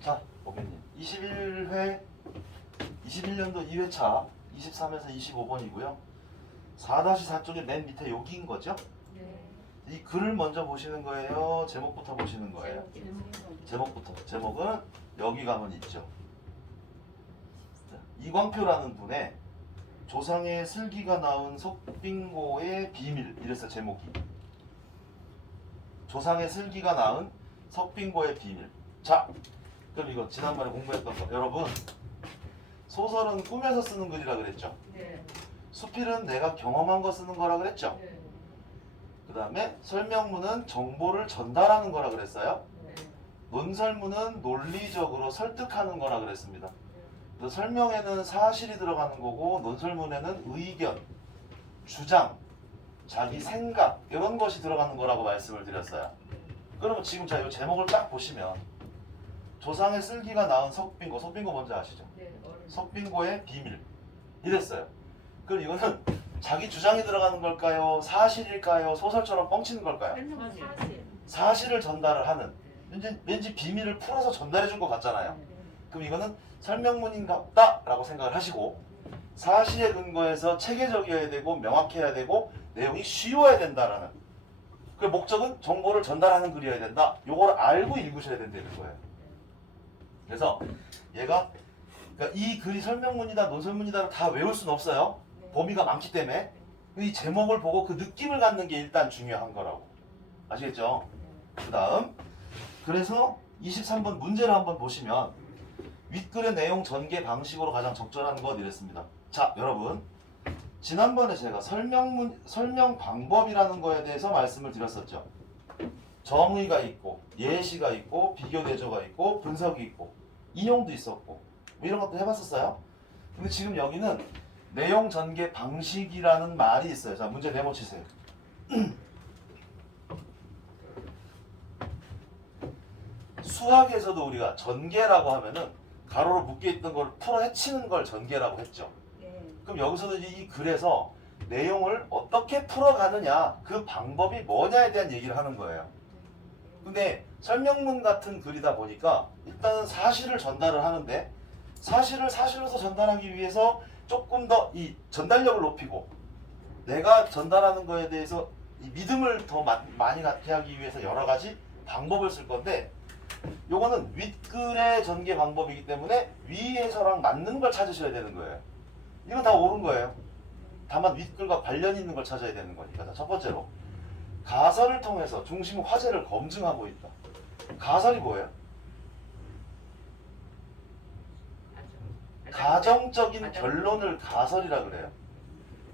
자, 고객님 21년도 2회차 23에서 25번이고요. 4-4 쪽에 맨 밑에 여기인 거죠? 네. 이 글을 먼저 보시는 거예요? 제목부터 보시는 거예요? 제목부터. 제목은 여기 가면 있죠. 자, 이광표라는 분의 조상의 슬기가 나온 석빙고의 비밀, 이래서 제목이. 조상의 슬기가 낳은 석빙고의 비밀. 자, 그럼 이거 지난번에 공부했던 거. 여러분, 소설은 꿈에서 쓰는 글이라 그랬죠? 네. 수필은 내가 경험한 거 쓰는 거라 그랬죠? 네. 그 다음에 설명문은 정보를 전달하는 거라 그랬어요? 네. 논설문은 논리적으로 설득하는 거라 그랬습니다. 그래서 설명에는 사실이 들어가는 거고 논설문에는 의견, 주장, 자기 생각 이런 것이 들어가는 거라고 말씀을 드렸어요. 그러면 지금 자, 이 제목을 딱 보시면 조상의 슬기가 낳은 석빙고, 석빙고 뭔지 아시죠? 네. 석빙고의 비밀 이랬어요. 그럼 이거는 자기 주장이 들어가는 걸까요? 사실일까요? 소설처럼 뻥치는 걸까요? 사실. 사실을 전달을 하는, 왠지 비밀을 풀어서 전달해 준 것 같잖아요. 네. 그럼 이거는 설명문인가 보다 라고 생각을 하시고, 사실에 근거해서 체계적이어야 되고 명확해야 되고 내용이 쉬워야 된다라는, 그 목적은 정보를 전달하는 글이어야 된다. 요걸 알고 읽으셔야 된다는 거예요. 그래서 얘가, 그러니까 이 글이 설명문이다 논설문이다를 다 외울 수는 없어요. 범위가 많기 때문에 이 제목을 보고 그 느낌을 갖는 게 일단 중요한 거라고. 아시겠죠? 그 다음, 그래서 23번 문제를 한번 보시면 윗글의 내용 전개 방식으로 가장 적절한 것 이랬습니다. 자, 여러분, 지난번에 제가 설명 방법이라는 거에 대해서 말씀을 드렸었죠. 정의가 있고 예시가 있고 비교 대조가 있고 분석이 있고 인용도 있었고 뭐 이런 것도 해봤었어요. 근데 지금 여기는 내용 전개 방식이라는 말이 있어요. 자, 문제 네모 치세요. 수학에서도 우리가 전개라고 하면은 가로로 묶여있던 걸 풀어 헤치는 걸 전개라고 했죠. 그럼 여기서도 이제 이 글에서 내용을 어떻게 풀어가느냐, 그 방법이 뭐냐에 대한 얘기를 하는 거예요. 근데 설명문 같은 글이다 보니까 일단은 사실을 전달을 하는데, 사실을 사실로서 전달하기 위해서 조금 더 이 전달력을 높이고 내가 전달하는 거에 대해서 이 믿음을 더 많이 갖게 하기 위해서 여러 가지 방법을 쓸 건데, 요거는 윗글의 전개 방법이기 때문에 위에서랑 맞는 걸 찾으셔야 되는 거예요. 이건 다 옳은 거예요. 다만 윗글과 관련 있는 걸 찾아야 되는 거니까. 자, 첫 번째로 가설을 통해서 중심 화제를 검증하고 있다. 가설이 뭐예요? 가정적인 결론을 가설이라 그래요.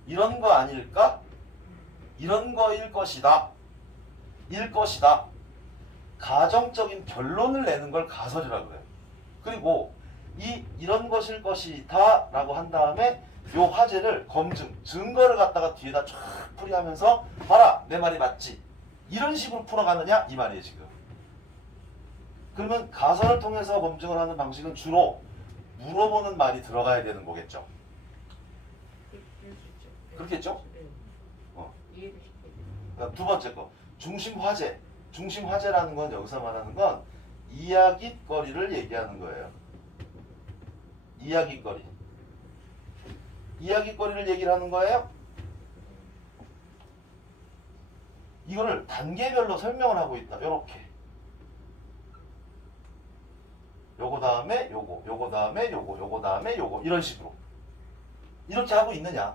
이런 거 아닐까? 이런 거일 것이다. 일 것이다. 가정적인 결론을 내는 걸 가설이라 그래요. 그리고 이런 것일 것이다 라고 한 다음에 요 화제를 검증, 증거를 갖다가 뒤에다 쫙 풀이하면서 봐라, 내 말이 맞지, 이런 식으로 풀어가느냐 이 말이에요 지금. 그러면 가설을 통해서 검증을 하는 방식은 주로 물어보는 말이 들어가야 되는 거겠죠. 그렇겠죠? 두 번째 거, 중심 화제. 중심 화제라는 건 여기서 말하는 건 이야깃거리를 얘기하는 거예요. 이야깃거리. 이야깃거리를 얘기를 하는 거예요. 이거를 단계별로 설명을 하고 있다. 요렇게. 요거 다음에 요거, 요거 다음에 요거, 요거 다음에 요거, 이런 식으로. 이렇게 하고 있느냐.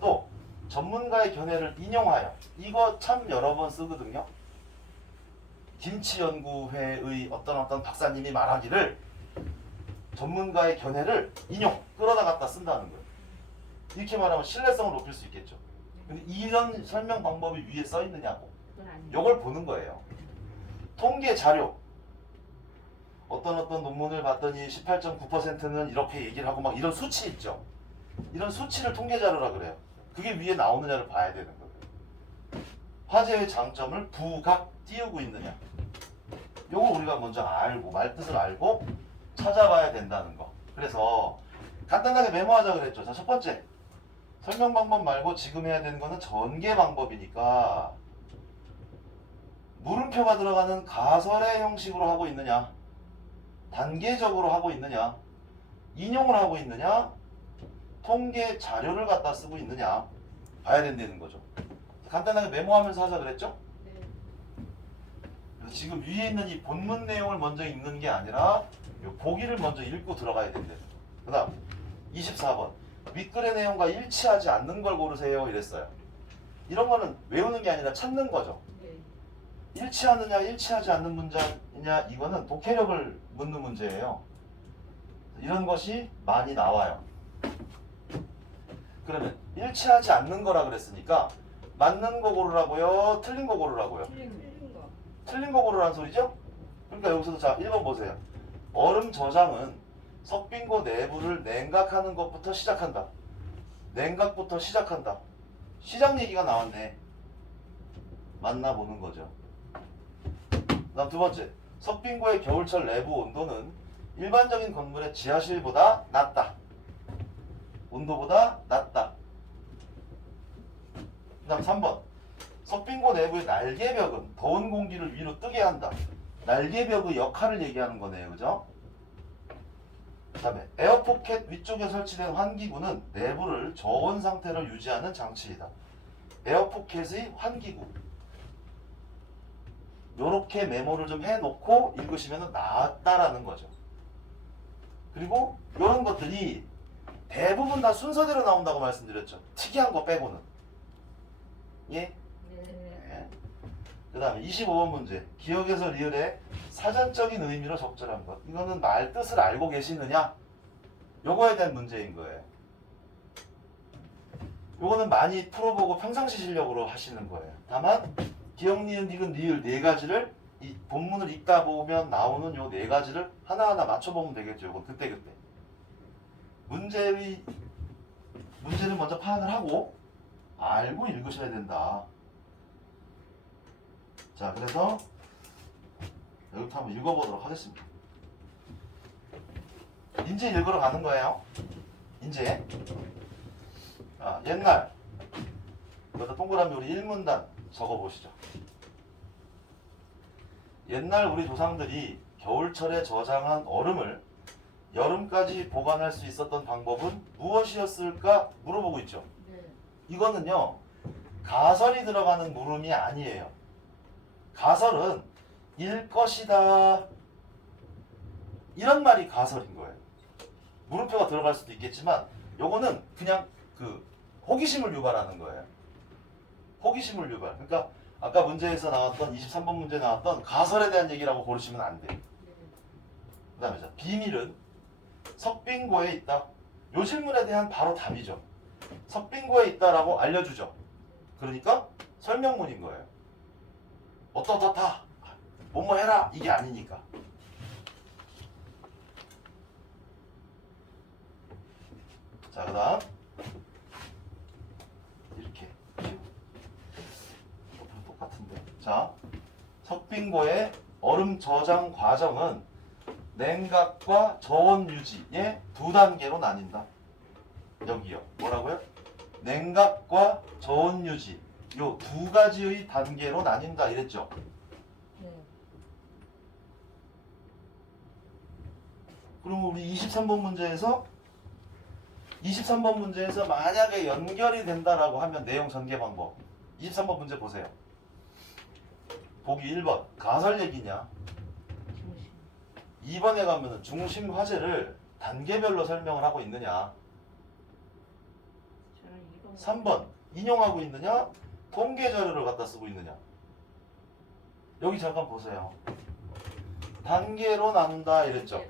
또 전문가의 견해를 인용하여. 이거 참 여러 번 쓰거든요. 김치연구회의 어떤 박사님이 말하기를 전문가의 견해를 인용, 끌어다 갖다 쓴다는 거예요. 이렇게 말하면 신뢰성을 높일 수 있겠죠. 근데 이런 설명 방법이 위에 써 있느냐고. 이걸 보는 거예요. 통계 자료. 어떤 논문을 봤더니 18.9%는 이렇게 얘기를 하고 막 이런 수치 있죠. 이런 수치를 통계 자료라 그래요. 그게 위에 나오느냐를 봐야 되는 거예요. 화제의 장점을 부각 띄우고 있느냐. 요거 우리가 먼저 알고, 말뜻을 알고 찾아봐야 된다는 거. 그래서 간단하게 메모하자 그랬죠. 자, 첫 번째, 설명 방법 말고 지금 해야 되는 거는 전개 방법이니까 물음표가 들어가는 가설의 형식으로 하고 있느냐. 단계적으로 하고 있느냐, 인용을 하고 있느냐, 통계 자료를 갖다 쓰고 있느냐 봐야 된다는 거죠. 간단하게 메모하면서 하자 그랬죠? 그래서 지금 위에 있는 이 본문 내용을 먼저 읽는 게 아니라 이 보기를 먼저 읽고 들어가야 된대. 그 다음 24번 윗글의 내용과 일치하지 않는 걸 고르세요 이랬어요. 이런 거는 외우는 게 아니라 찾는 거죠. 일치하느냐 일치하지 않는 문장이냐 이거는 독해력을 묻는 문제예요. 이런 것이 많이 나와요. 그러면 일치하지 않는 거라 그랬으니까 맞는 거 고르라고요? 틀린 거 고르라고요? 틀린 거 고르라는 소리죠? 그러니까 여기서도 자 1번 보세요. 얼음 저장은 석빙고 내부를 냉각하는 것부터 시작한다. 냉각부터 시작한다. 시작 얘기가 나왔네. 맞나 보는 거죠. 그 다음 두 번째, 석빙고의 겨울철 내부 온도는 일반적인 건물의 지하실보다 낮다. 온도보다 낮다. 그 다음 3번, 석빙고 내부의 날개벽은 더운 공기를 위로 뜨게 한다. 날개벽의 역할을 얘기하는 거네요. 그죠? 그 다음에 에어포켓 위쪽에 설치된 환기구는 내부를 저온 상태로 유지하는 장치이다. 에어포켓의 환기구. 요렇게 메모를 좀 해놓고 읽으시면 낫다라는 거죠. 그리고 이런 것들이 대부분 다 순서대로 나온다고 말씀드렸죠. 특이한 거 빼고는. 예? 네. 그 다음에 25번 문제. 기억에서 리을의 사전적인 의미로 적절한 것. 이거는 말 뜻을 알고 계시느냐? 요거에 대한 문제인 거예요. 요거는 많이 풀어보고 평상시 실력으로 하시는 거예요. 다만 기억, 니은, 디귿, 리을 네 가지를 이 본문을 읽다 보면 나오는 요 네 가지를 하나하나 맞춰보면 되겠죠. 요건 그때그때. 문제를 먼저 파악을 하고 알고 읽으셔야 된다. 자, 그래서 여기부터 한번 읽어보도록 하겠습니다. 이제 읽으러 가는 거예요. 이제 옛날 여기다 동그라미 우리 1문단 적어보시죠. 옛날 우리 조상들이 겨울철에 저장한 얼음을 여름까지 보관할 수 있었던 방법은 무엇이었을까 물어보고 있죠. 이거는요 가설이 들어가는 물음이 아니에요. 가설은 일 것이다 이런 말이 가설인 거예요. 물음표가 들어갈 수도 있겠지만 요거는 그냥 그 호기심을 유발하는 거예요. 호기심을 유발. 그러니까 아까 문제에서 나왔던 23번 문제에 나왔던 가설에 대한 얘기라고 고르시면 안 돼요. 그 다음에 자, 비밀은 석빙고에 있다. 요 질문에 대한 바로 답이죠. 석빙고에 있다라고 알려주죠. 그러니까 설명문인 거예요. 어떠다 뭐뭐 해라 이게 아니니까. 자, 그 다음 이렇게 똑같은데. 자, 석빙고의 얼음 저장 과정은 냉각과 저온 유지의 두 단계로 나뉜다. 여기요. 뭐라고요? 냉각과 저온 유지 요 두 가지의 단계로 나뉜다 이랬죠. 그럼 우리 23번 문제에서 만약에 연결이 된다라고 하면 내용 전개 방법. 23번 문제 보세요. 보기 1번 가설 얘기냐? 2번에 가면은 중심 화제를 단계별로 설명을 하고 있느냐? 3번 인용하고 있느냐? 통계 자료를 갖다 쓰고 있느냐? 여기 잠깐 보세요. 단계로 나눈다 이랬죠?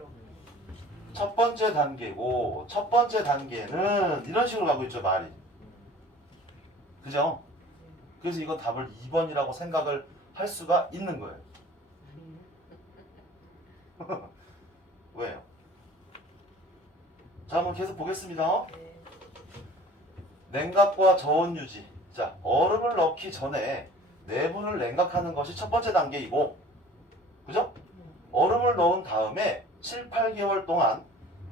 첫 번째 단계고 첫 번째 단계는 이런 식으로 가고 있죠 말이. 그죠? 그래서 이건 답을 2번이라고 생각을 할 수가 있는 거예요. 왜요? 자, 한번 계속 보겠습니다. 냉각과 저온 유지. 자, 얼음을 넣기 전에 내부를 냉각하는 것이 첫 번째 단계이고, 그죠? 얼음을 넣은 다음에 7, 8개월 동안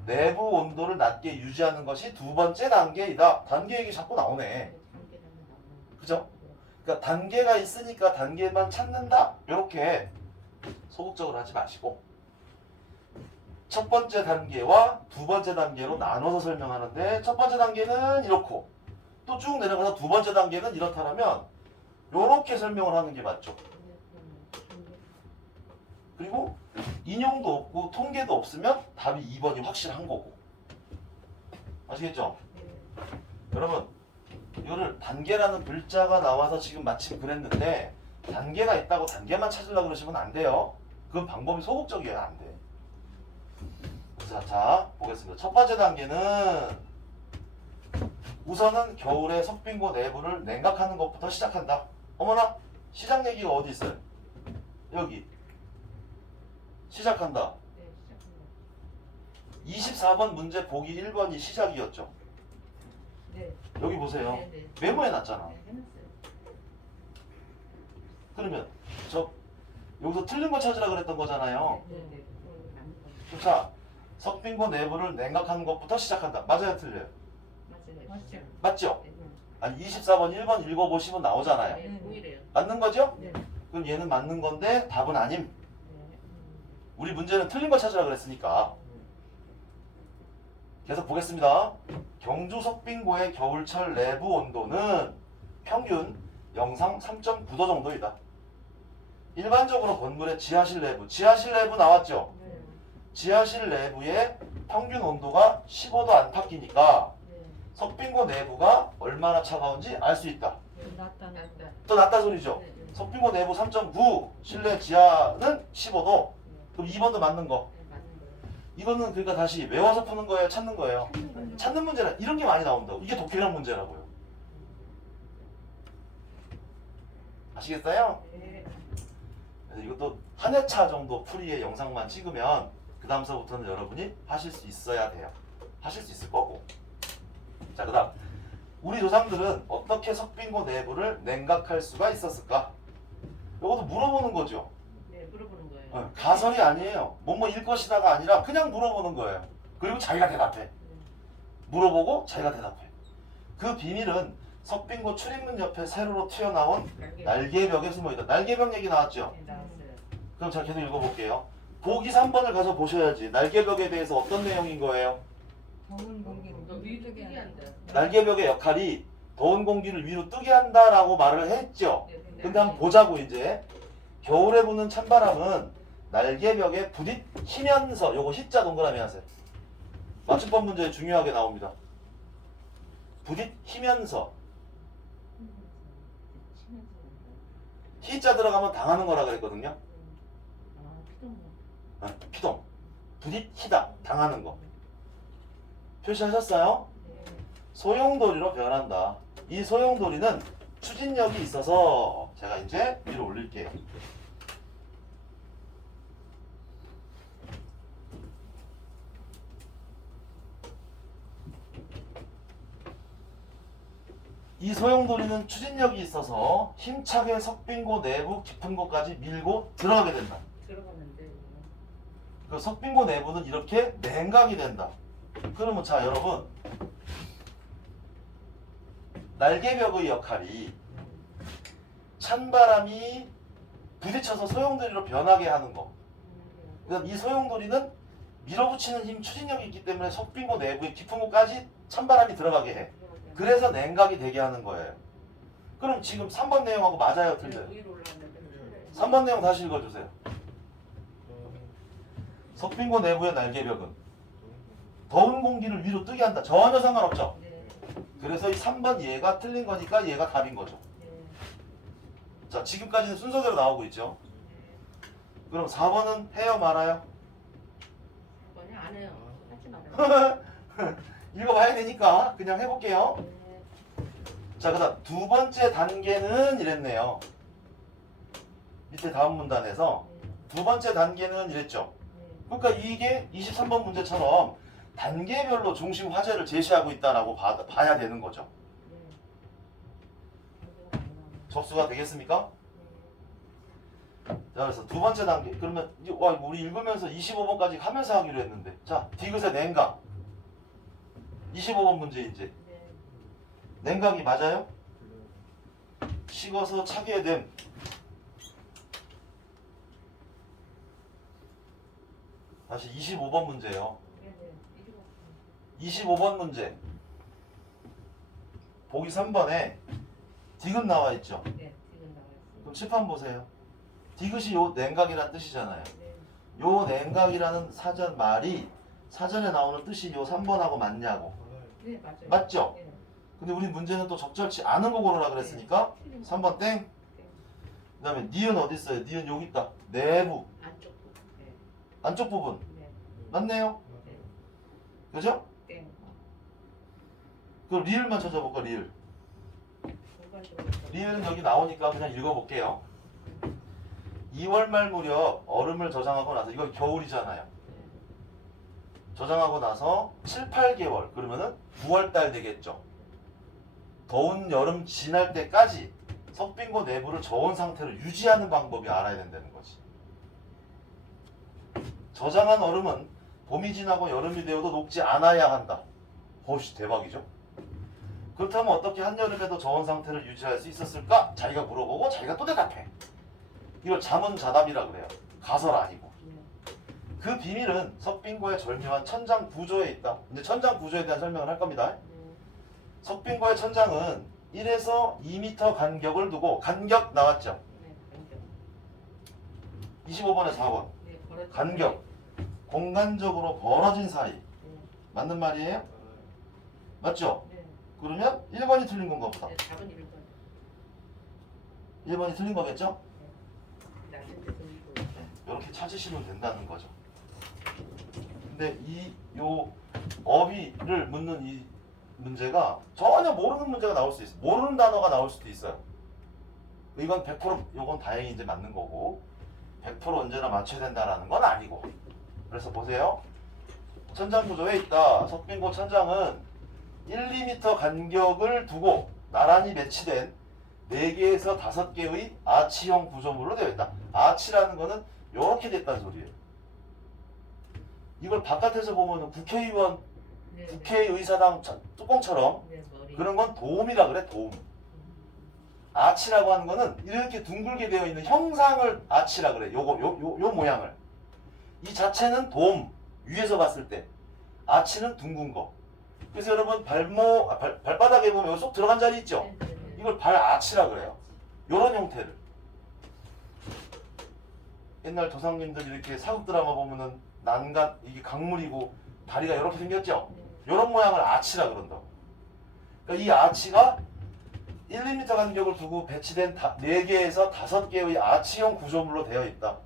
내부 온도를 낮게 유지하는 것이 두 번째 단계이다. 단계 얘기 자꾸 나오네. 그죠? 그러니까 단계가 있으니까 단계만 찾는다. 이렇게 소극적으로 하지 마시고 첫 번째 단계와 두 번째 단계로 나눠서 설명하는데 첫 번째 단계는 이렇고 또 쭉 내려가서 두 번째 단계는 이렇다라면 요렇게 설명을 하는 게 맞죠. 그리고 인용도 없고 통계도 없으면 답이 2번이 확실한 거고. 아시겠죠? 여러분 이거를 단계라는 글자가 나와서 지금 마침 그랬는데 단계가 있다고 단계만 찾으려고 그러시면 안 돼요. 그건 방법이 소극적이어야 안 돼. 자, 보겠습니다. 첫 번째 단계는 우선은 겨울에 석빙고 내부를 냉각하는 것부터 시작한다. 어머나 시작 얘기가 어디 있어요? 여기 시작한다. 24번 문제 보기 1번이 시작이었죠. 여기 보세요. 메모해 놨잖아. 그러면 저 여기서 틀린 거 찾으라 그랬던 거잖아요. 자, 석빙고 내부를 냉각하는 것부터 시작한다. 맞아요, 틀려요? 맞죠? 아니 24번 1번 읽어보시면 나오잖아요. 맞는 거죠? 그럼 얘는 맞는 건데 답은 아님. 우리 문제는 틀린 거 찾으라 그랬으니까. 계속 보겠습니다. 경주 석빙고의 겨울철 내부 온도는 평균 영상 3.9도 정도이다. 일반적으로 건물의 지하실 내부 나왔죠? 지하실 내부의 평균 온도가 15도 안팎이니까 석빙고 내부가 얼마나 차가운지 알 수 있다. 또 낮다 소리죠? 석빙고 내부 3.9, 실내 지하는 15도. 그럼 2번도 맞는 거. 이거는 그러니까 다시 외워서 푸는 거예요? 찾는 거예요? 찾는 문제는 이런 게 많이 나온다고. 이게 독해력 문제라고요. 아시겠어요? 그래서 이것도 한 회차 정도 풀이의 영상만 찍으면 그 다음서부터는 여러분이 하실 수 있어야 돼요. 하실 수 있을 거고. 자, 그 다음 우리 조상들은 어떻게 석빙고 내부를 냉각할 수가 있었을까? 이것도 물어보는 거죠. 물어보는 거예요. 가설이 아니에요. 뭐뭐 일 것이다가 아니라 그냥 물어보는 거예요. 그리고 자기가 대답해. 물어보고 자기가 대답해. 그 비밀은 석빙고 출입문 옆에 세로로 튀어나온 날개벽에 숨어있다. 날개벽 얘기 나왔죠? 그럼 제가 계속 읽어볼게요. 보기 3번을 가서 보셔야지. 날개벽에 대해서 어떤 내용인 거예요? 더운 공기를 위로 뜨게 한다. 날개벽의 역할이 더운 공기를 위로 뜨게 한다라고 말을 했죠. 근데 한번 보자고 이제. 겨울에 부는 찬바람은 날개벽에 부딪히면서 요거 히자 동그라미 하세요. 맞춤법 문제에 중요하게 나옵니다. 부딪히면서 히자 들어가면 당하는 거라 그랬거든요. 피동. 부딪히다. 당하는 거. 표시하셨어요? 소용돌이로 변한다. 이 소용돌이는 추진력이 있어서 제가 이제 위로 올릴게요. 이 소용돌이는 추진력이 있어서 힘차게 석빙고 내부 깊은 곳까지 밀고 들어가게 된다. 들어가는데 그 석빙고 내부는 이렇게 냉각이 된다. 그러면 자 여러분 날개벽의 역할이 찬바람이 부딪혀서 소용돌이로 변하게 하는 거. 그다음 이 소용돌이는 밀어붙이는 힘 추진력이 있기 때문에 석빙고 내부의 깊은 곳까지 찬바람이 들어가게 해. 그래서 냉각이 되게 하는 거예요. 그럼 지금 3번 내용하고 맞아요? 틀려요? 위로 올라갔는데 3번 내용 다시 읽어주세요. 석빙고 내부의 날개벽은 더운 공기를 위로 뜨게 한다. 전혀 상관없죠? 그래서 이 3번 얘가 틀린 거니까 얘가 답인 거죠. 자, 지금까지는 순서대로 나오고 있죠. 그럼 4번은 해요 말아요? 번이 안 해요. 하지 말아요. 읽어봐야 되니까 그냥 해볼게요. 자, 그 다음 두 번째 단계는 이랬네요. 밑에 다음 문단에서 두 번째 단계는 이랬죠. 그러니까 이게 23번 문제처럼 단계별로 중심 화제를 제시하고 있다라고 봐야 되는 거죠. 접수가 되겠습니까? 자, 그래서 두 번째 단계. 그러면 와, 우리 읽으면서 25번까지 하면서 하기로 했는데. 자, 디귿의 냉각. 25번 문제 이제. 냉각이 맞아요? 식어서 차게 됨. 다시 25번 문제예요. 네네. 25번 문제. 보기 3번에 디귿 나와 있죠. 네, 지금 나와 있습니다. 그럼 칠판 보세요. 디귿이 요 냉각이란 뜻이잖아요. 네. 요 냉각이라는 사전 말이 사전에 나오는 뜻이 요 3번하고 맞냐고. 네, 맞아요. 맞죠? 네. 근데 우리 문제는 또 적절치 않은 거 고르라 그랬으니까 틀린 거. 3번 땡. 네. 그 다음에 니은 어디 있어요? 니은 여기 있다. 내부 안쪽 부분. 네. 안쪽 부분 네. 맞네요. 네. 그죠? 땡. 그럼 리을만 찾아볼까? 리을. 공간적으로. 리을은 여기 나오니까 그냥 읽어볼게요. 2월 말 무렵 얼음을 저장하고 나서 이거 겨울이잖아요. 네. 저장하고 나서 7, 8개월 그러면은 9월달 되겠죠. 더운 여름 지날 때까지 석빙고 내부를 저온 상태로 유지하는 방법이 알아야 된다는 거지. 저장한 얼음은 봄이 지나고 여름이 되어도 녹지 않아야 한다. 허씨 대박이죠. 그렇다면 어떻게 한여름에도 저온 상태를 유지할 수 있었을까? 자기가 물어보고 자기가 또 대답해. 이걸 자문자답이라 그래요. 가설 아니고. 네. 그 비밀은 석빙고의 절묘한 천장 구조에 있다. 이제 천장 구조에 대한 설명을 할 겁니다. 네. 석빙고의 천장은 1에서 2m 간격을 두고 간격 나왔죠. 네. 간격. 25번에 4번. 네. 벌어진 간격. 공간적으로 벌어진 사이. 네. 맞는 말이에요? 맞죠? 네. 그러면 1번이 틀린 건가 보다. 네. 답은 1번. 1번이 틀린 거겠죠? 낮은 데서 밀고 있다. 이렇게 찾으시면 된다는 거죠. 근데 요 어휘를 묻는 이 문제가 전혀 모르는 문제가 나올 수 있어요. 모르는 단어가 나올 수도 있어요. 이건 100% 요건 다행히 이제 맞는 거고 100% 언제나 맞춰야 된다라는 건 아니고. 그래서 보세요. 천장 구조에 있다. 석빙고 천장은 1, 2m 간격을 두고 나란히 배치된 4개에서 5개의 아치형 구조물로 되어 있다. 아치라는 거는 이렇게 됐다는 소리예요. 이걸 바깥에서 보면 국회의원, 네. 국회의사당 뚜껑처럼 네. 머리. 그런 건 도움이라 그래, 도움. 아치라고 하는 거는 이렇게 둥글게 되어 있는 형상을 아치라 그래. 요 모양을. 이 자체는 돔, 위에서 봤을 때. 아치는 둥근 거. 그래서 여러분 발바닥에 보면 여기 쏙 들어간 자리 있죠? 네. 네. 네. 이걸 발 아치라 그래요. 요런 형태를. 옛날 조상님들 이렇게 사극 드라마 보면은 난간, 이게 강물이고 다리가 이렇게 생겼죠? 네. 요런 모양을 아치라 그런다고. 그러니까 이 아치가 1, 2m 간격을 두고 배치된 4개에서 5개의 아치형 구조물로 되어 있다.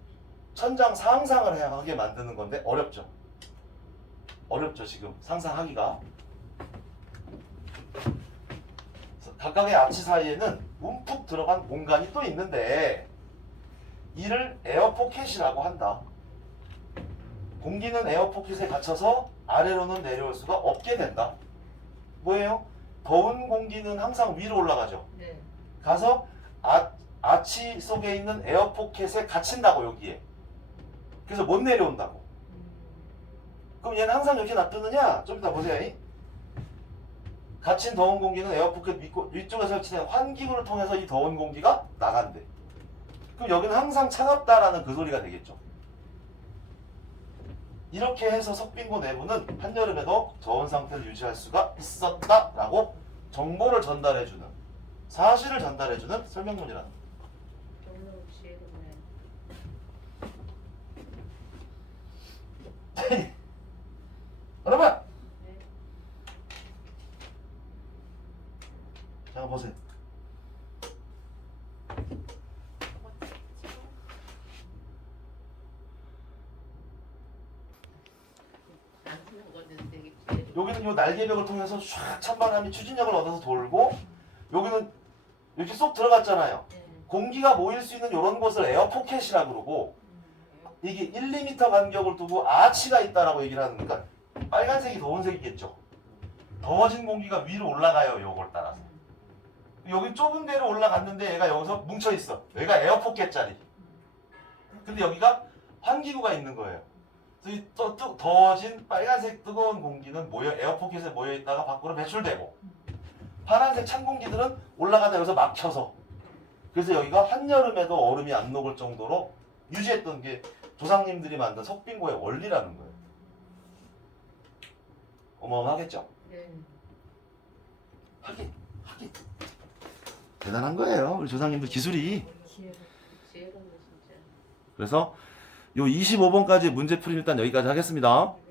천장 상상을 하게 만드는 건데 어렵죠? 어렵죠 지금 상상하기가. 각각의 아치 사이에는 움푹 들어간 공간이 또 있는데 이를 에어포켓이라고 한다. 공기는 에어포켓에 갇혀서 아래로는 내려올 수가 없게 된다. 뭐예요? 더운 공기는 항상 위로 올라가죠. 네. 가서 아치 속에 있는 에어포켓에 갇힌다고 여기에. 그래서 못 내려온다고. 그럼 얘는 항상 이렇게 놔두느냐? 좀 이따 보세요. 갇힌 더운 공기는 에어포켓 위쪽에 설치된 환기구를 통해서 이 더운 공기가 나간대. 그럼 여기는 항상 차갑다라는 그 소리가 되겠죠. 이렇게 해서 석빙고 내부는 한여름에도 저온 상태를 유지할 수가 있었다라고 정보를 전달해주는, 사실을 전달해주는 설명문이라는 거예요. 너무 지혜롭네. 여러분! 네. 자 보세요. 안 쓰는 건데 되게 지혜롭네. 여기는 요 날개벽을 통해서 唰 찬바람이 추진력을 얻어서 돌고, 여기는 이렇게 쏙 들어갔잖아요. 네. 공기가 모일 수 있는 이런 곳을 에어포켓이라 그러고, 이게 1, 2m 간격을 두고 아치가 있다라고 얘기를 하는 거니까 빨간색이 더운 색이겠죠. 더워진 공기가 위로 올라가요. 요걸 따라서. 여기 좁은 데로 올라갔는데 얘가 여기서 뭉쳐 있어. 여기가 에어포켓 자리. 근데 여기가 환기구가 있는 거예요. 그래서 이 더워진 빨간색 뜨거운 공기는 에어포켓에 모여 있다가 밖으로 배출되고, 파란색 찬 공기들은 올라가다 여기서 막혀서, 그래서 여기가 한여름에도 얼음이 안 녹을 정도로 유지했던 게 조상님들이 만든 석빙고의 원리라는 거예요. 어마어마하겠죠? 네. 하긴 대단한 거예요. 우리 조상님들 기술이. 지혜롭네 진짜. 그래서 요 25번까지 문제풀이 일단 여기까지 하겠습니다.